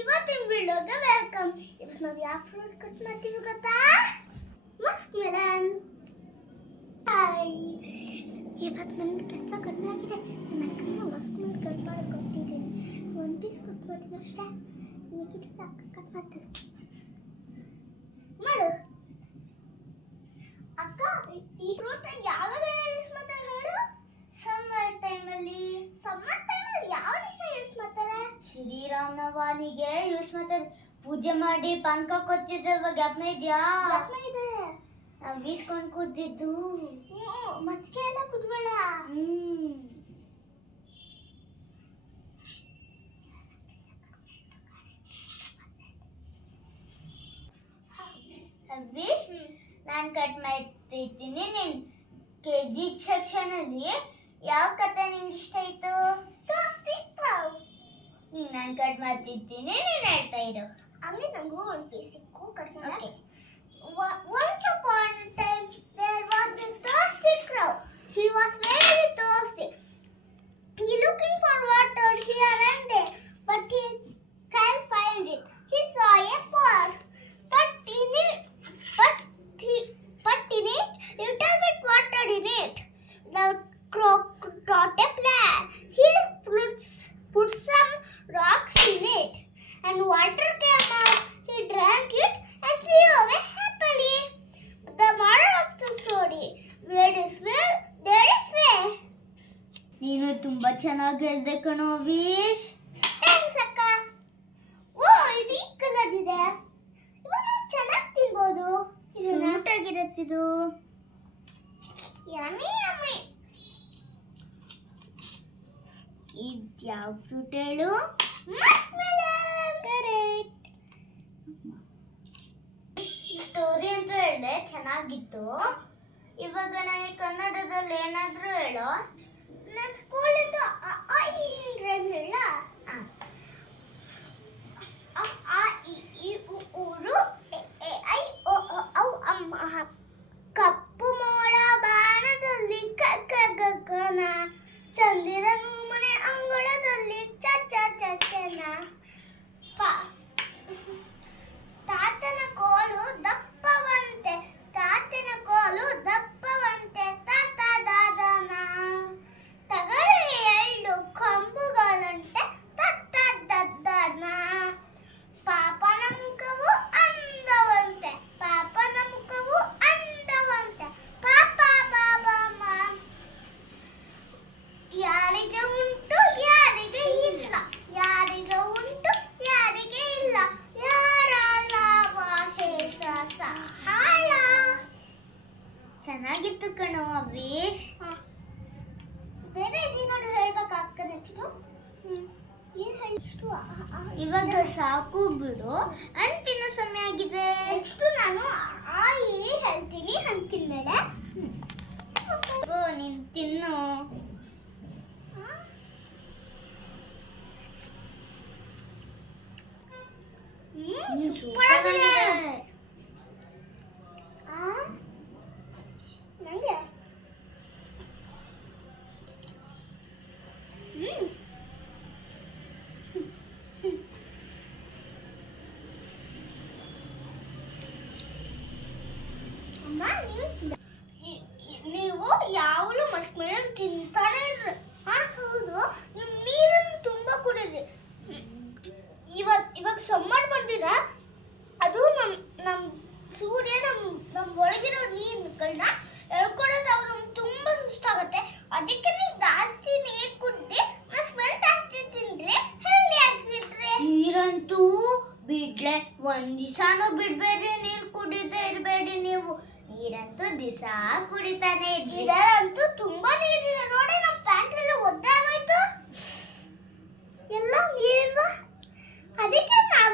ಇವತ್ತಿನ ವಿಡಿಯೋಗೆ ವೆಲ್ಕಮ್. ಇವತ್ತು ನಾವು ಯಾವ ಫ್ರೂಟ್ ಕಟ್ ಮಾಡ್ತೀವಿ ಗೊತ್ತಾ? Musk melon. ಹಾಯ್, ಇವತ್ತು ನನ್ನ ಕೆಲಸ ಕಡಿಮೆ ಆಗಿದೆ. ನನ್ನ ಅಕ್ಕನ ಮಸ್ಕ್ ಮೆಲನ್ ಕಟ್ ಮಾಡಿ ಕೊಟ್ಟಿದ್ದೀನಿ. ಒಂದು ಪೀಸ್ ಕಟ್ ಮಾಡ್ತೀನಿ ಅಷ್ಟೇ. ಮಿಕ್ಕಿದ ಕಟ್ ಮಾಡ್ತೀನಿ. ಮಾಡು ಅಕ್ಕ. ಈ ಫ್ರೂಟ್ ಯಾವಾಗ ಯೂಸ್ ಮಾಡ್ತಾರೆ ಹೇಳು? ಸಮ್ಮರ್ ಟೈಮಲ್ಲಿ ಯಾವ ದಿವಸ ಯೂಸ್ ಮಾಡ್ತಾರೆ? ಶ್ರೀರಾಮನವಮಿಗೆ ಯೂಸ್ ಮಾಡ್ತಾರೆ. ಪೂಜೆ ಮಾಡಿ ಪಾನಕ ಕೊತ್ತಿದ್ದಲ್ವ, ಜ್ಞಾಪನ ಇದೆಯಾ? ಜ್ಞಾಪನ ಇದೆ. ನಾವು ಬೀಸ್ಕೊಂಡು ಕುಡ್ದಿದ್ದು. ಮಜ್ಜಿಗೆ ಎಲ್ಲ ಕುಡ್ಬೇಡ. ವಿಶ್ ನಾನು ಕಟ್ ಮಾಡ್ತಿದ್ದೀನಿ. ನೀನು ಕೆಜಿ ಸೆಕ್ಷನ್ ಅಲ್ಲಿ ಯಾವ ಕತೆ ನಿಂಗೆ ಇಷ್ಟ ಆಯ್ತು? ನಾನು ಕಟ್ ಮಾಡ್ತಿದ್ದೀನಿ, ನೀನು ಹೇಳ್ತಾ ಇರು. ಆಮೇಲೆ ನನಗೂ ಒಂದು ಪೀಸ್ ಸಿಕ್ಕು ಕಟ್ ಮಾಡಿ. Once upon a time there was a thirsty crow. He was very thirsty. He looking for water here and there, but he can't find it. He saw a pond, but in it little bit water in it. The crow got a plan. He put some rocks in it, and water came out. He drank it and flew away happily. The moral of the story: where is will, there is way. ನೀನು ತುಂಬಾ ಚೆನ್ನಾಗಿ ಹೇಳ್ದೆ ಕಣೋ wish. Thanks ಅಕ್ಕ. ಓ, ಇದು ಈ colour ಇದೆ. ಇವಾಗ ಚೆನ್ನಾಗಿ ತಿನ್ಬೋದು. ಇದು ನೀಟಾಗಿರುತ್ತಿದು. Yummy yummy. ಇದು ಯಾವ ಫ್ರೂಟ್ ಹೇಳು? Musk melon. ಕರೆಕ್ಟ್. ಸ್ಟೋರಿ ಅಂತ ಹೇಳಿದೆ, ಚೆನ್ನಾಗಿತ್ತು. ಇವಾಗ ನನಗೆ ಕನ್ನಡದಲ್ಲಿ ಏನಾದರೂ ಹೇಳೋ. ನನ್ನ ಸ್ಕೂಲಿಂದ ಡ್ರೈವ್ ಹೇಳ. ಊರು ಕಪ್ಪು ಮೋಡ ಬಾಣದಲ್ಲಿ ಕಕ್ಕನ, ಚಂದಿರನು ಮನೆ ಅಂಗಳದಲ್ಲಿ ಚಚ್ಚನ. ತಾತನ ಕೋಲು ದಪ್ಪವಂತೆ, ತಾತನ ಕೋಲು ದಪ್ಪವಂತೆ, ತಾತ ದಾದನ. ತಗಡೆ ಎರಡು ಕೊಂಬುಗಳಂತೆ, ತತ್ತ ದದ್ದನ. ಪಾಪನ ಮುಖವು ಅಂದವಂತೆ, ಪಾಪನ ಮುಖವು ಅಂದವಂತೆ, ಪಾಪ ಬಾಬಮ್ಮ. ಯಾರಿಗೆ ಉಂಟು ಯಾರಿಗೆ ಇಲ್ಲ, ಯಾರಿಗೆ ಉಂಟು ಯಾರಿಗೆ ಇಲ್ಲ, ಯಾರಲ್ಲ ವಾಸೇಸ ಸಹಾಯ. ಚೆನ್ನಾಗಿತ್ತು ಕಣೋ ಅಭೀಶ್. ಬೇರೆ ಏನಾದ್ರು ಹೇಳ್ಬೇಕಾಗ್ತ ನೆಕ್ಸ್ಟು? ಏನು ಹೇಳಿಷ್ಟು? ಇವಾಗ ಸಾಕು ಬಿಡು, ಅಂತಿನ ಸಮಯ ಆಗಿದೆ. ನೆಕ್ಸ್ಟು ನಾನು ಹೇಳ್ತೀನಿ ಅಂತಿನ ಮೇಲೆ. ನೀನು ತಿನ್ನು. ಸೂಪರ್ ಆಗಿದೆ. ನಂಗೆ ಅಮ್ಮ, ನೀವು ಯಾವಾಗಲೂ ಮಸ್ಕ್ ಮೆಲನ್ ತಿಂತಾನೆ ಇರ್ರಿ. ಹೌದು, ನೀವು ನೀರನ್ನು ತುಂಬ ಕುಡಿದ್ರಿ. ಇವಾಗ ಸಮ್ಮರ್ ಬಂದಿದೆ. ಅದು ನಮ್ಮ ಸೂರ್ಯ ನಮ್ಮ ಒಳಗಿರೋ ನೀರುಗಳನ್ನ ಎಳ್ಕೊಡೋದು. ಅವ್ರು ನಮ್ಗೆ ತುಂಬ ಸುಸ್ತಾಗುತ್ತೆ. ಅದಕ್ಕೆ ನೀವು ಜಾಸ್ತಿ ನೀರು ಕುಡ್ದು ಮಸ್ಕ್ ಮೆಲನ್ ಜಾಸ್ತಿ ತಿಂದ್ರೆ ಹೆಲ್ದಿ ಆಗಿರ್ರಿ. ನೀರಂತೂ ಬಿಡ್ಲೆ ಒಂದ್ ದಿವಸನೂ ಬಿಡ್ಬೇಡ್ರಿ. ನೀರು ಕುಡಿದೇ ಇರಬೇಡಿ ನೀವು. ನೀರಂತೂ ದಿವಸ ಕುಡಿತಾನೆ ಇದ್ರಿ. ಇದರಂತೂ ತುಂಬಾ ನೀರಿದೆ ನೋಡಿ. ನಮ್ಮ ಪ್ಯಾಂಟ್ ಎಲ್ಲ ಒದ್ದೆ ಆಗೋಯ್ತು ಎಲ್ಲ ನೀರಿಂದ. ಅದಕ್ಕೆ ನಾವು